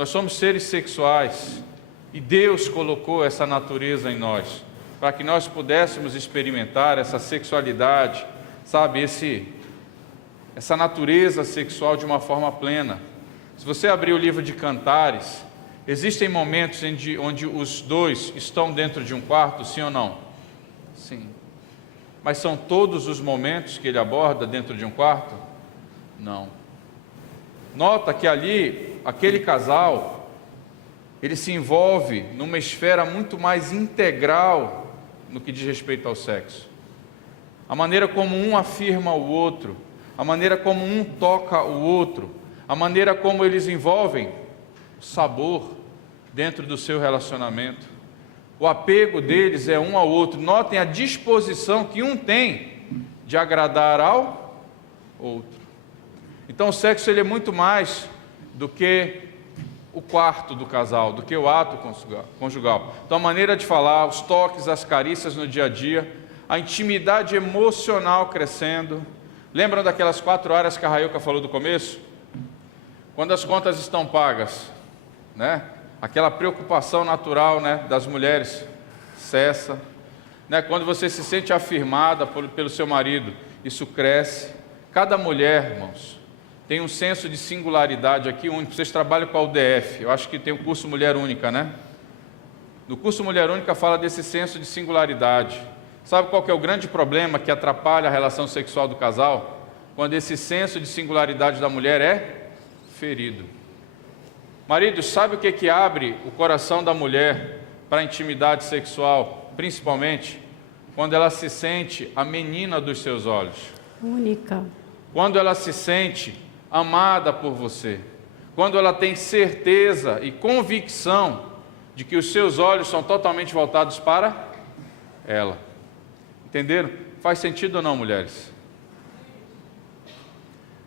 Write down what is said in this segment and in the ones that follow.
Nós somos seres sexuais e Deus colocou essa natureza em nós, para que nós pudéssemos experimentar essa sexualidade, sabe, essa natureza sexual de uma forma plena. Se você abrir o livro de Cantares, existem momentos onde os dois estão dentro de um quarto, sim ou não? Sim. Mas são todos os momentos que ele aborda dentro de um quarto? Não. Nota que ali, aquele casal, ele se envolve numa esfera muito mais integral no que diz respeito ao sexo. A maneira como um afirma o outro, a maneira como um toca o outro, a maneira como eles envolvem o sabor dentro do seu relacionamento. O apego deles é um ao outro. Notem a disposição que um tem de agradar ao outro. Então o sexo ele é muito mais do que o quarto do casal, do que o ato conjugal. Então a maneira de falar, os toques, as carícias no dia a dia, a intimidade emocional crescendo. Lembram daquelas 4 horas que a Railka falou do começo? Quando as contas estão pagas, né? Aquela preocupação natural, né, das mulheres cessa, né? Quando você se sente afirmada pelo seu marido, isso cresce. Cada mulher, irmãos, tem um senso de singularidade aqui único. Vocês trabalham com a UDF, eu acho que tem o curso Mulher Única, né? No curso Mulher Única fala desse senso de singularidade. Sabe qual que é o grande problema que atrapalha a relação sexual do casal? Quando esse senso de singularidade da mulher é ferido. Marido, sabe o que abre o coração da mulher para a intimidade sexual? Principalmente quando ela se sente a menina dos seus olhos. Única. Quando ela se sente amada por você. Quando ela tem certeza e convicção de que os seus olhos são totalmente voltados para ela. Entenderam? Faz sentido ou não, mulheres?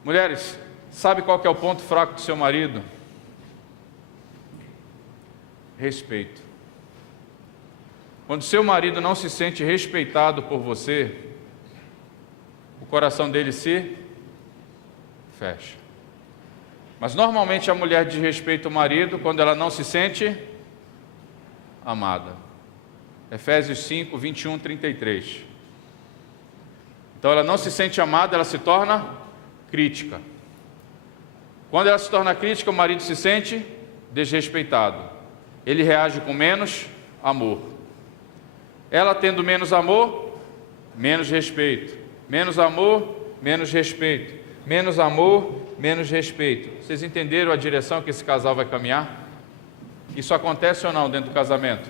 Mulheres, sabe qual que é o ponto fraco do seu marido? Respeito. Quando seu marido não se sente respeitado por você, o coração dele se fecha. Mas normalmente a mulher desrespeita o marido quando ela não se sente amada. Efésios 5, 21, 33. Então ela não se sente amada, ela se torna crítica. Quando ela se torna crítica, o marido se sente desrespeitado. Ele reage com menos amor. Ela tendo menos amor, menos respeito. Menos amor, menos respeito. Menos amor, menos respeito. Vocês entenderam a direção que esse casal vai caminhar? Isso acontece ou não dentro do casamento?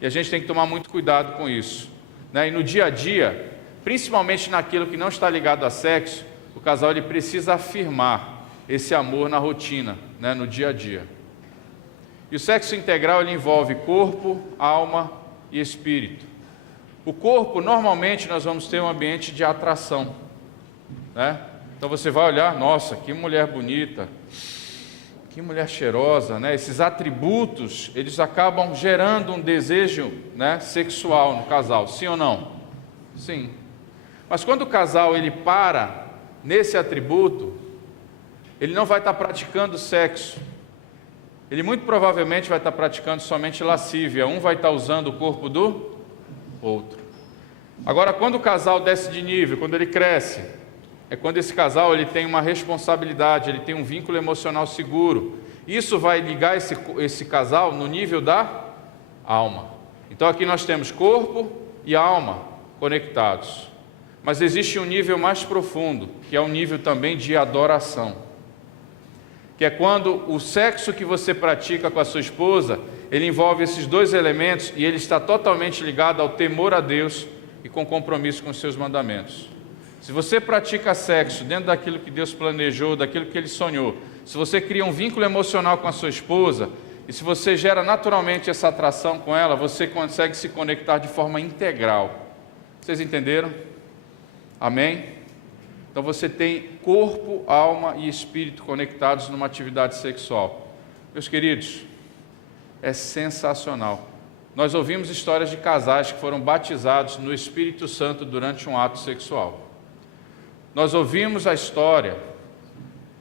E a gente tem que tomar muito cuidado com isso, né? E no dia a dia, principalmente naquilo que não está ligado a sexo, o casal ele precisa afirmar esse amor na rotina, né? No dia a dia. E o sexo integral ele envolve corpo, alma e espírito. O corpo, normalmente, nós vamos ter um ambiente de atração, né? Então você vai olhar, nossa, que mulher bonita, que mulher cheirosa, né? Esses atributos, eles acabam gerando um desejo, né, sexual no casal, sim ou não? Sim. Mas quando o casal ele para nesse atributo, ele não vai estar praticando sexo. Ele muito provavelmente vai estar praticando somente lascívia. Um vai estar usando o corpo do outro. Agora, quando o casal desce de nível, quando ele cresce, é quando esse casal ele tem uma responsabilidade, ele tem um vínculo emocional seguro. Isso vai ligar esse casal no nível da alma. Então aqui nós temos corpo e alma conectados. Mas existe um nível mais profundo, que é um nível também de adoração. Que é quando o sexo que você pratica com a sua esposa, ele envolve esses dois elementos e ele está totalmente ligado ao temor a Deus e com compromisso com os seus mandamentos. Se você pratica sexo dentro daquilo que Deus planejou, daquilo que Ele sonhou, se você cria um vínculo emocional com a sua esposa, e se você gera naturalmente essa atração com ela, você consegue se conectar de forma integral. Vocês entenderam? Amém? Então você tem corpo, alma e espírito conectados numa atividade sexual. Meus queridos, é sensacional. Nós ouvimos histórias de casais que foram batizados no Espírito Santo durante um ato sexual. Nós ouvimos a história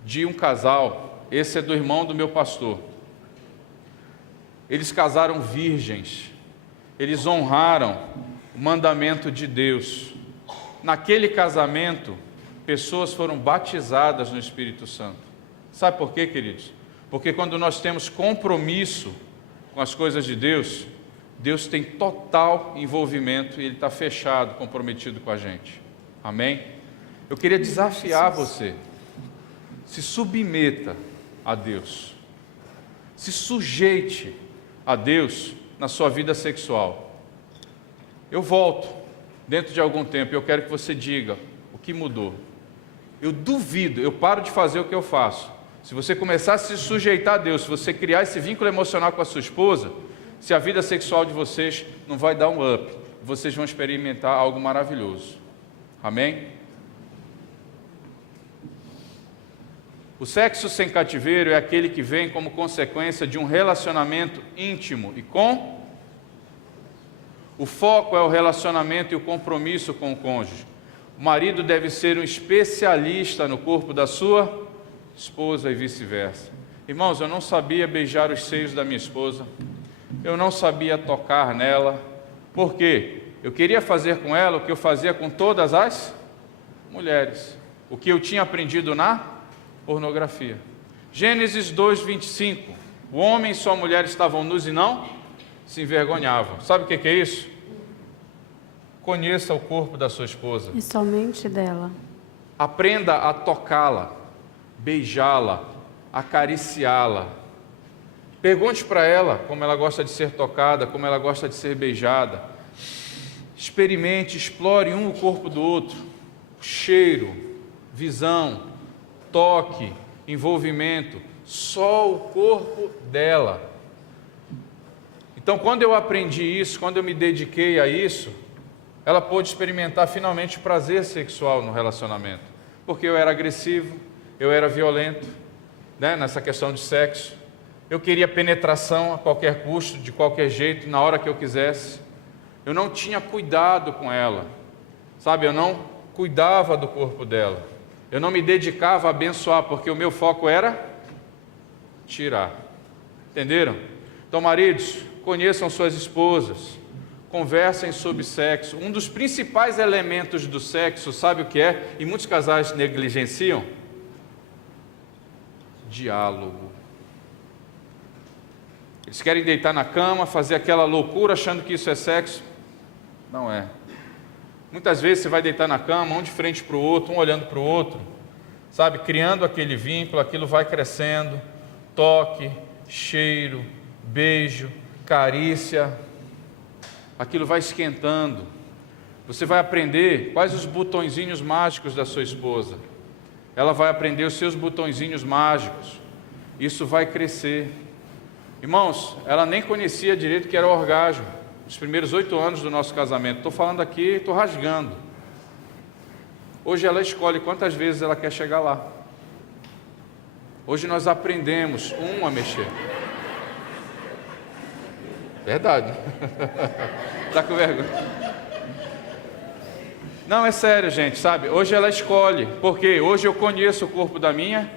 de um casal esse é do irmão do meu pastor. Eles casaram virgens, eles honraram o mandamento de Deus. Naquele casamento, pessoas foram batizadas no Espírito Santo. Sabe por quê, queridos? Porque quando nós temos compromisso com as coisas de Deus, Deus tem total envolvimento e Ele está fechado, comprometido com a gente. Amém? Eu queria desafiar você. Se submeta a Deus. Se sujeite a Deus na sua vida sexual. Eu volto dentro de algum tempo e eu quero que você diga o que mudou. Eu duvido, eu paro de fazer o que eu faço. Se você começar a se sujeitar a Deus, se você criar esse vínculo emocional com a sua esposa, se a vida sexual de vocês não vai dar um up, vocês vão experimentar algo maravilhoso. Amém? O sexo sem cativeiro é aquele que vem como consequência de um relacionamento íntimo e com... O foco é o relacionamento e o compromisso com o cônjuge. O marido deve ser um especialista no corpo da sua esposa e vice-versa. Irmãos, eu não sabia beijar os seios da minha esposa, eu não sabia tocar nela. Por quê? Eu queria fazer com ela o que eu fazia com todas as mulheres, o que eu tinha aprendido na pornografia. Gênesis 2:25. O homem e sua mulher estavam nus e não se envergonhavam. Sabe o que é isso? Conheça o corpo da sua esposa. E somente dela. Aprenda a tocá-la, beijá-la, acariciá-la. Pergunte para ela como ela gosta de ser tocada, como ela gosta de ser beijada. Experimente, explore um o corpo do outro. Cheiro, visão, toque, envolvimento. Só o corpo dela. Então, quando eu aprendi isso, quando eu me dediquei a isso, ela pôde experimentar finalmente prazer sexual no relacionamento. Porque eu era agressivo, eu era violento, nessa questão de sexo. Eu queria penetração a qualquer custo, de qualquer jeito, na hora que eu quisesse. Eu não tinha cuidado com ela, sabe? Eu não cuidava do corpo dela. Eu não me dedicava a abençoar, porque o meu foco era tirar. Entenderam? Então, maridos, conheçam suas esposas, conversem sobre sexo. Um dos principais elementos do sexo, sabe o que é? E muitos casais negligenciam? Diálogo. Eles querem deitar na cama, fazer aquela loucura achando que isso é sexo. Não é. Muitas vezes você vai deitar na cama, um de frente para o outro, um olhando para o outro, sabe? Criando aquele vínculo, aquilo vai crescendo. Toque, cheiro, beijo, carícia, aquilo vai esquentando. Você vai aprender quais os botõezinhos mágicos da sua esposa. Ela vai aprender os seus botõezinhos mágicos. Isso vai crescer. Irmãos, ela nem conhecia direito o que era o orgasmo. Os primeiros 8 anos do nosso casamento. Estou falando aqui, estou rasgando. Hoje ela escolhe quantas vezes ela quer chegar lá. Hoje nós aprendemos a mexer. Verdade. Está com vergonha? Não, é sério, gente, sabe? Hoje ela escolhe, porque hoje eu conheço o corpo da minha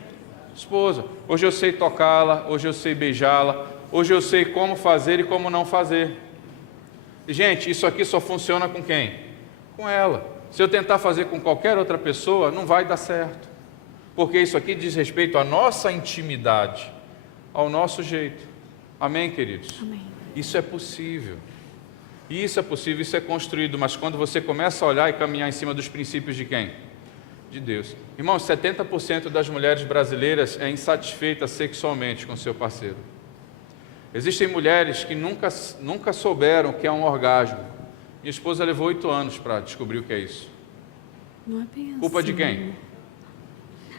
esposa. Hoje eu sei tocá-la, hoje eu sei beijá-la, hoje eu sei como fazer e como não fazer. E, gente, isso aqui só funciona com quem? Com ela. Se eu tentar fazer com qualquer outra pessoa, não vai dar certo. Porque isso aqui diz respeito à nossa intimidade, ao nosso jeito. Amém, queridos? Amém. Isso é possível. Isso é possível, isso é construído, mas quando você começa a olhar e caminhar em cima dos princípios de quem? De Deus. Irmãos, 70% das mulheres brasileiras é insatisfeita sexualmente com seu parceiro. Existem mulheres que nunca souberam o que é um orgasmo. Minha esposa levou 8 anos para descobrir o que é isso. Não é bem assim. Culpa de quem?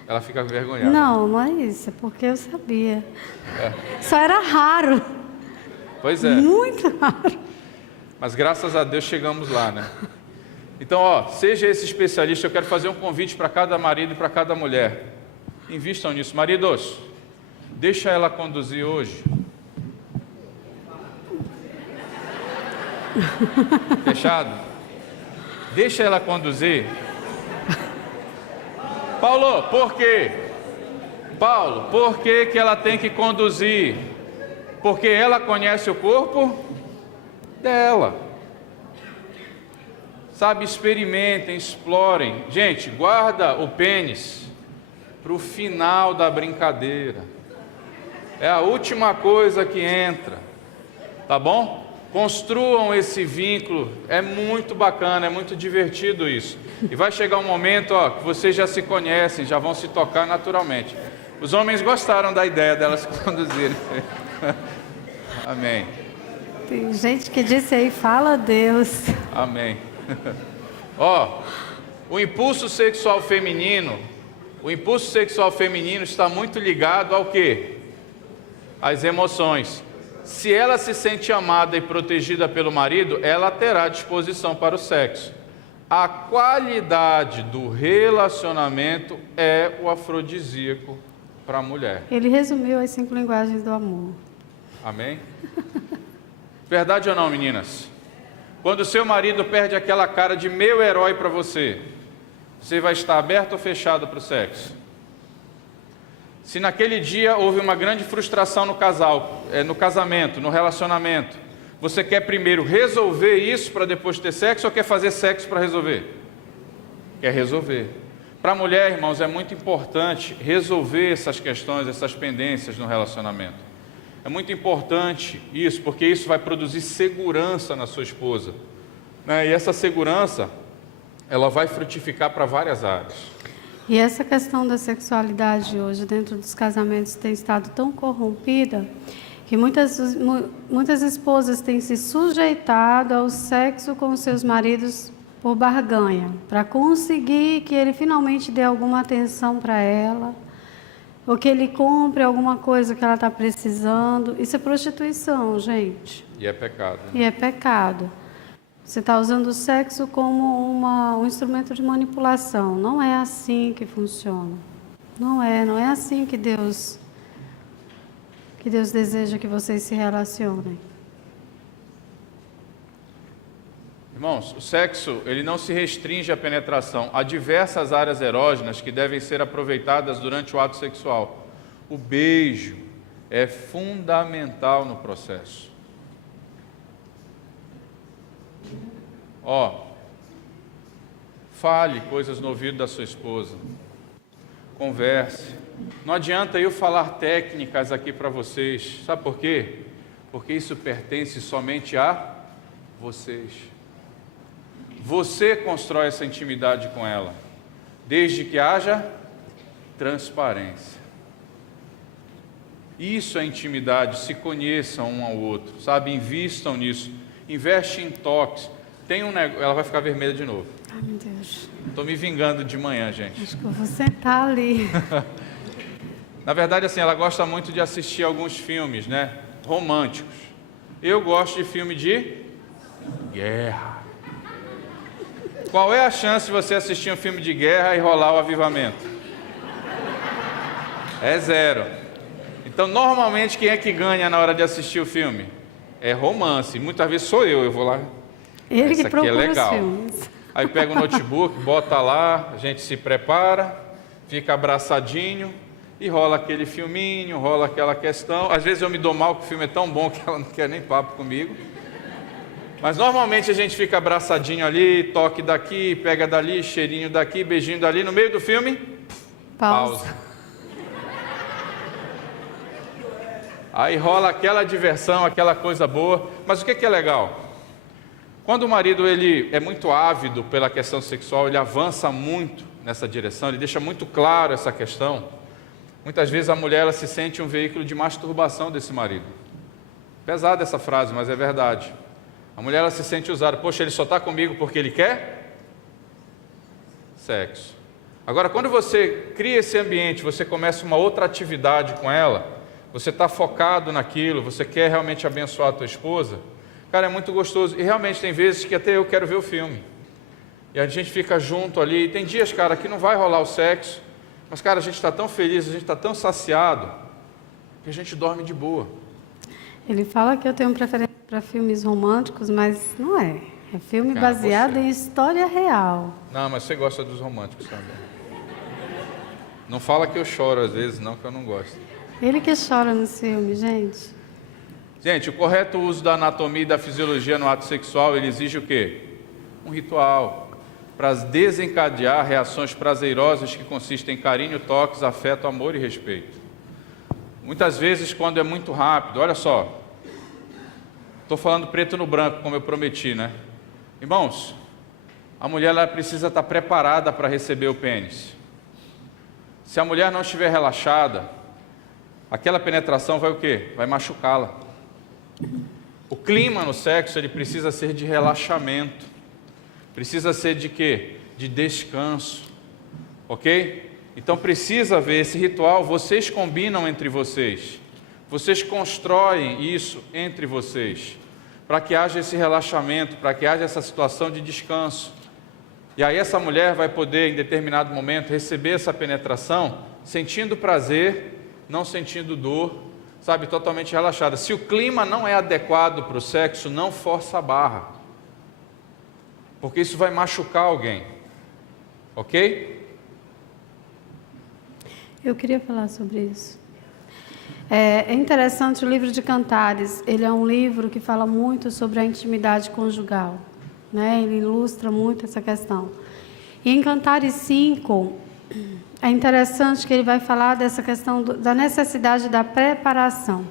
Ela fica envergonhada. Não, não é isso, é porque eu sabia. Só era raro. Pois é. Muito raro. Mas graças a Deus chegamos lá, né? Então, seja esse especialista. Eu quero fazer um convite para cada marido e para cada mulher. Invistam nisso. Maridos, deixa ela conduzir hoje. Fechado? Deixa ela conduzir. Paulo, por quê? Paulo, por que que ela tem que conduzir? Porque ela conhece o corpo dela. Sabe, experimentem, explorem. Gente, guarda o pênis para o final da brincadeira. É a última coisa que entra, tá bom? Construam esse vínculo, é muito bacana, é muito divertido isso. E vai chegar um momento, ó, que vocês já se conhecem, já vão se tocar naturalmente. Os homens gostaram da ideia delas conduzirem. Amém. Tem gente que disse aí, fala Deus. Amém. Ó, o impulso sexual feminino está muito ligado ao quê? Às emoções. Se ela se sente amada e protegida pelo marido, ela terá disposição para o sexo. A qualidade do relacionamento é o afrodisíaco para a mulher. Ele resumiu as 5 linguagens do amor. Amém? Verdade ou não, meninas? Quando o seu marido perde aquela cara de meu herói para você, você vai estar aberto ou fechado para o sexo? Se naquele dia houve uma grande frustração no casal, no casamento, no relacionamento, você quer primeiro resolver isso para depois ter sexo ou quer fazer sexo para resolver? Quer resolver. Para a mulher, irmãos, é muito importante resolver essas questões, essas pendências no relacionamento. É muito importante isso, porque isso vai produzir segurança na sua esposa, né? E essa segurança, ela vai frutificar para várias áreas. E essa questão da sexualidade hoje dentro dos casamentos tem estado tão corrompida que muitas esposas têm se sujeitado ao sexo com seus maridos por barganha, para conseguir que ele finalmente dê alguma atenção para ela, ou que ele compre alguma coisa que ela está precisando. Isso é prostituição, gente. E é pecado. Né? E é pecado. Você está usando o sexo como um instrumento de manipulação. Não é assim que funciona. Não é assim que Deus deseja que vocês se relacionem. Irmãos, o sexo, ele não se restringe à penetração. Há diversas áreas erógenas que devem ser aproveitadas durante o ato sexual. O beijo é fundamental no processo. Ó, fale coisas no ouvido da sua esposa. Converse. Não adianta eu falar técnicas aqui para vocês. Sabe por quê? Porque isso pertence somente a vocês. Você constrói essa intimidade com ela, desde que haja transparência. Isso é intimidade, se conheçam um ao outro, sabe? Invistam nisso, investe em toques. Tem um negócio, ela vai ficar vermelha de novo. Ai, meu Deus. Estou me vingando de manhã, gente. Acho que eu vou sentar ali. Na verdade, assim, ela gosta muito de assistir alguns filmes, né? Românticos. Eu gosto de filme de guerra. Qual é a chance de você assistir um filme de guerra e rolar o avivamento? É zero. Então, normalmente, quem é que ganha na hora de assistir o filme? É romance. Muitas vezes sou eu vou lá. Ele Essa que aqui é procura legal. os filmes. Aí pega o notebook, bota lá, a gente se prepara, fica abraçadinho e rola aquele filminho, rola aquela questão. Às vezes eu me dou mal, que o filme é tão bom que ela não quer nem papo comigo. Mas normalmente a gente fica abraçadinho ali, toque daqui, pega dali, cheirinho daqui, beijinho dali. No meio do filme, pausa. Aí rola aquela diversão, aquela coisa boa. Mas o que é legal? Quando o marido ele é muito ávido pela questão sexual, ele avança muito nessa direção, ele deixa muito claro essa questão. Muitas vezes a mulher ela se sente um veículo de masturbação desse marido. Pesada essa frase, mas é verdade. A mulher ela se sente usada. Poxa, ele só está comigo porque ele quer sexo. Agora, quando você cria esse ambiente, você começa uma outra atividade com ela, você está focado naquilo, você quer realmente abençoar a tua esposa, cara, é muito gostoso. E realmente tem vezes que até eu quero ver o filme. E a gente fica junto ali. Tem dias, cara, que não vai rolar o sexo, mas, cara, a gente está tão feliz, a gente está tão saciado, que a gente dorme de boa. Ele fala que eu tenho preferência para filmes românticos, mas não é. É filme Cara, baseado em história real. Não, mas você gosta dos românticos também. Não fala que eu choro às vezes, não, que eu não gosto. Ele que chora no filme, gente. Gente, o correto uso da anatomia e da fisiologia no ato sexual, ele exige o quê? Um ritual para desencadear reações prazerosas que consistem em carinho, toques, afeto, amor e respeito. Muitas vezes, quando é muito rápido, olha só, estou falando preto no branco, como eu prometi, né? Irmãos, a mulher ela precisa estar preparada para receber o pênis. Se a mulher não estiver relaxada, aquela penetração vai o quê? Vai machucá-la. O clima no sexo, ele precisa ser de relaxamento. Precisa ser de quê? De descanso. Ok? Então precisa haver esse ritual, vocês combinam entre vocês. Vocês constroem isso entre vocês. Para que haja esse relaxamento, para que haja essa situação de descanso. E aí essa mulher vai poder, em determinado momento, receber essa penetração, sentindo prazer, não sentindo dor, sabe, totalmente relaxada. Se o clima não é adequado para o sexo, não força a barra, porque isso vai machucar alguém, ok? Eu queria falar sobre isso. É interessante o livro de Cantares, ele é um livro que fala muito sobre a intimidade conjugal, né? Ele ilustra muito essa questão. E em Cantares 5, é interessante que ele vai falar dessa questão da necessidade da preparação.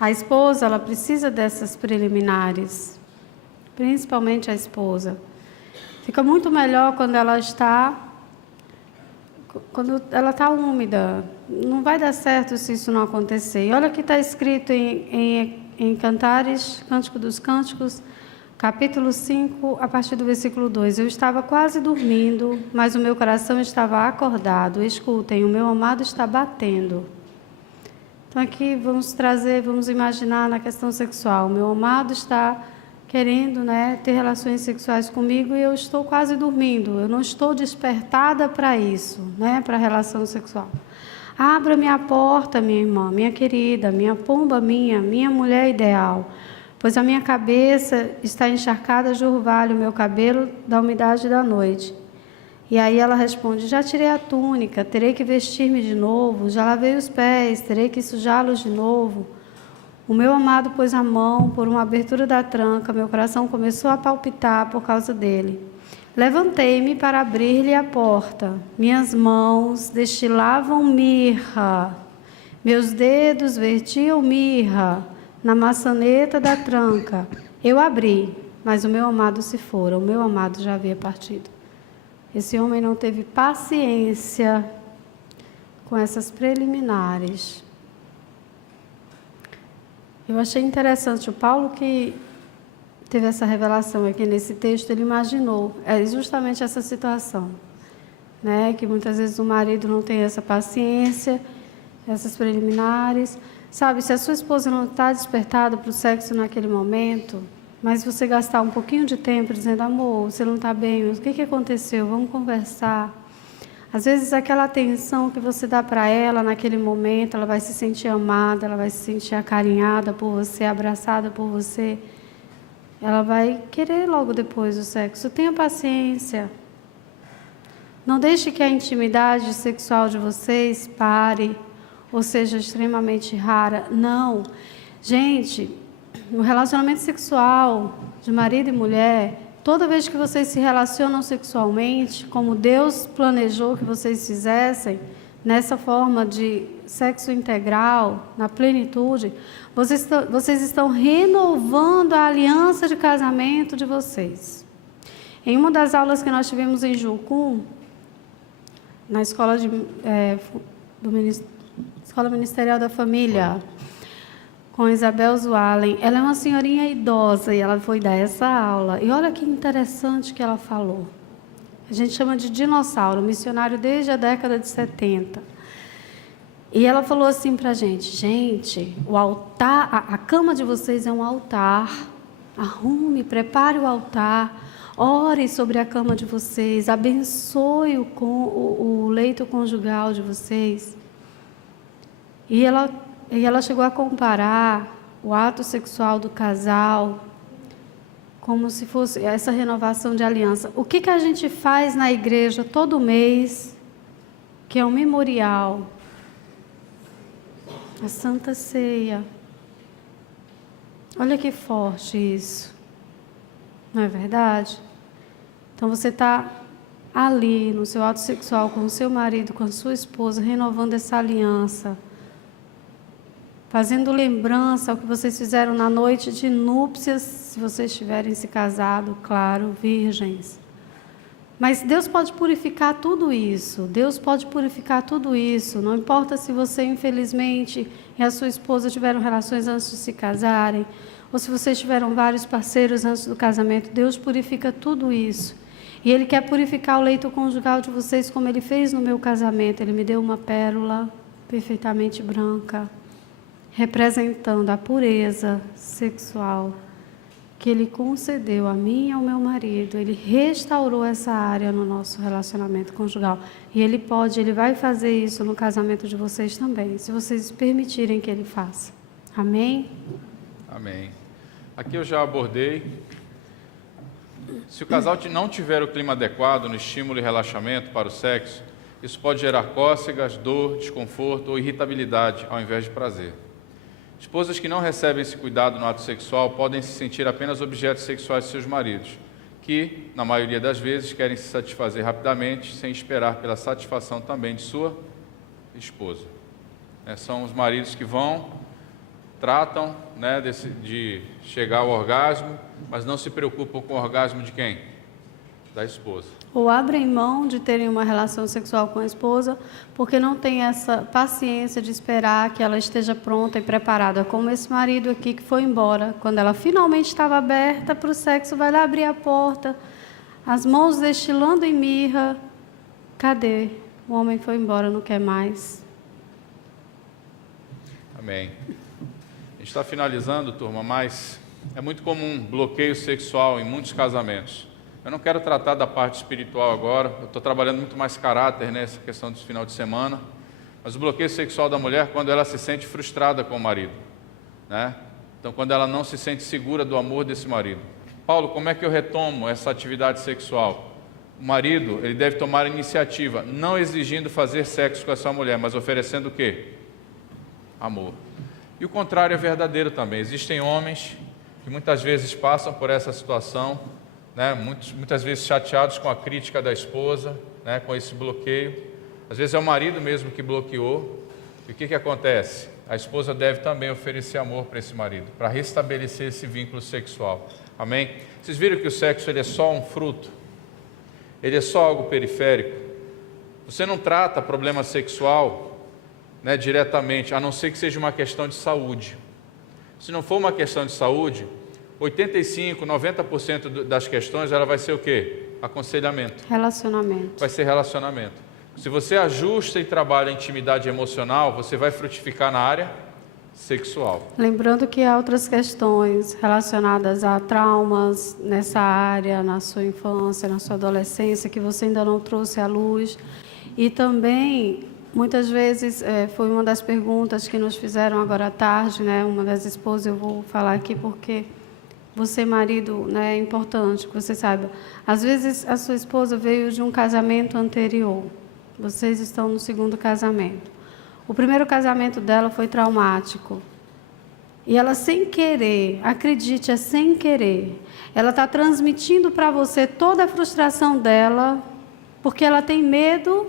A esposa, ela precisa dessas preliminares, principalmente a esposa. Fica muito melhor quando ela está úmida. Não vai dar certo se isso não acontecer. E olha o que está escrito em Cantares, Cântico dos Cânticos, capítulo 5, a partir do versículo 2. Eu estava quase dormindo, mas o meu coração estava acordado. Escutem, o meu amado está batendo. Então aqui vamos imaginar na questão sexual. O meu amado está querendo, ter relações sexuais comigo e eu estou quase dormindo. Eu não estou despertada para isso, para a relação sexual. Abra-me a porta, minha irmã, minha querida, minha pomba minha mulher ideal, pois a minha cabeça está encharcada de orvalho, meu cabelo da umidade da noite. E aí ela responde: já tirei a túnica, terei que vestir-me de novo, já lavei os pés, terei que sujá-los de novo. O meu amado pôs a mão por uma abertura da tranca, meu coração começou a palpitar por causa dele. Levantei-me para abrir-lhe a porta. Minhas mãos destilavam mirra, meus dedos vertiam mirra na maçaneta da tranca. Eu abri, mas o meu amado se fora, o meu amado já havia partido. Esse homem não teve paciência com essas preliminares. Eu achei interessante, o Paulo que teve essa revelação aqui nesse texto, ele imaginou justamente essa situação, que muitas vezes o marido não tem essa paciência, essas preliminares. Sabe, se a sua esposa não está despertada para o sexo naquele momento, mas você gastar um pouquinho de tempo dizendo: amor, você não está bem, o que aconteceu? Vamos conversar. Às vezes aquela atenção que você dá para ela naquele momento, ela vai se sentir amada, ela vai se sentir acarinhada por você, abraçada por você. Ela vai querer logo depois o sexo. Tenha paciência. Não deixe que a intimidade sexual de vocês pare ou seja extremamente rara. Não. Gente, no relacionamento sexual de marido e mulher, toda vez que vocês se relacionam sexualmente, como Deus planejou que vocês fizessem, nessa forma de sexo integral, na plenitude, vocês estão renovando a aliança de casamento de vocês. Em uma das aulas que nós tivemos em Jucum, na Escola Ministerial da Família, com Isabel Zualen, ela é uma senhorinha idosa e ela foi dar essa aula. E olha que interessante que ela falou. A gente chama de dinossauro, missionário desde a década de 70. E ela falou assim para a gente, o altar, a cama de vocês é um altar, arrume, prepare o altar, ore sobre a cama de vocês, abençoe o leito conjugal de vocês. E ela chegou a comparar o ato sexual do casal como se fosse essa renovação de aliança. O que a gente faz na igreja todo mês que é um memorial, a Santa Ceia. Olha que forte isso, não é verdade? Então você está ali no seu ato sexual com o seu marido, com a sua esposa, renovando essa aliança, fazendo lembrança ao que vocês fizeram na noite de núpcias, se vocês tiverem se casado, claro, virgens. Mas Deus pode purificar tudo isso, Deus pode purificar tudo isso, não importa se você, infelizmente, e a sua esposa tiveram relações antes de se casarem, ou se vocês tiveram vários parceiros antes do casamento, Deus purifica tudo isso. E Ele quer purificar o leito conjugal de vocês como Ele fez no meu casamento. Ele me deu uma pérola perfeitamente branca, representando a pureza sexual que Ele concedeu a mim e ao meu marido. Ele restaurou essa área no nosso relacionamento conjugal. E Ele vai fazer isso no casamento de vocês também, se vocês permitirem que Ele faça. Amém? Amém. Aqui eu já abordei. Se o casal não tiver o clima adequado no estímulo e relaxamento para o sexo, isso pode gerar cócegas, dor, desconforto ou irritabilidade ao invés de prazer. Esposas que não recebem esse cuidado no ato sexual podem se sentir apenas objetos sexuais de seus maridos, que, na maioria das vezes, querem se satisfazer rapidamente, sem esperar pela satisfação também de sua esposa. São os maridos que tratam de chegar ao orgasmo, mas não se preocupam com o orgasmo de quem? Da esposa. Ou abrem mão de terem uma relação sexual com a esposa, porque não tem essa paciência de esperar que ela esteja pronta e preparada, como esse marido aqui que foi embora. Quando ela finalmente estava aberta para o sexo, vai lá abrir a porta, as mãos destilando em mirra. Cadê? O homem foi embora, não quer mais. Amém. A gente está finalizando, turma, mas é muito comum bloqueio sexual em muitos casamentos. Eu não quero tratar da parte espiritual agora, eu estou trabalhando muito mais caráter nessa questão desse final de semana, mas o bloqueio sexual da mulher, quando ela se sente frustrada com o marido, Então, quando ela não se sente segura do amor desse marido. Paulo, como é que eu retomo essa atividade sexual? O marido, ele deve tomar a iniciativa, não exigindo fazer sexo com essa mulher, mas oferecendo o quê? Amor. E o contrário é verdadeiro também. Existem homens que muitas vezes passam por essa situação, muitas vezes chateados com a crítica da esposa, com esse bloqueio. Às vezes é o marido mesmo que bloqueou. E o que acontece? A esposa deve também oferecer amor para esse marido, para restabelecer esse vínculo sexual. Amém? Vocês viram que o sexo ele é só um fruto? Ele é só algo periférico? Você não trata problema sexual diretamente, a não ser que seja uma questão de saúde. Se não for uma questão de saúde, 85%, 90% das questões, ela vai ser o quê? Aconselhamento. Relacionamento. Vai ser relacionamento. Se você ajusta e trabalha a intimidade emocional, você vai frutificar na área sexual. Lembrando que há outras questões relacionadas a traumas nessa área, na sua infância, na sua adolescência, que você ainda não trouxe à luz. E também, muitas vezes, foi uma das perguntas que nos fizeram agora à tarde, uma das esposas, eu vou falar aqui porque você, marido, é importante que você saiba. Às vezes, a sua esposa veio de um casamento anterior. Vocês estão no segundo casamento. O primeiro casamento dela foi traumático. E ela, sem querer, acredite, é sem querer, ela está transmitindo para você toda a frustração dela, porque ela tem medo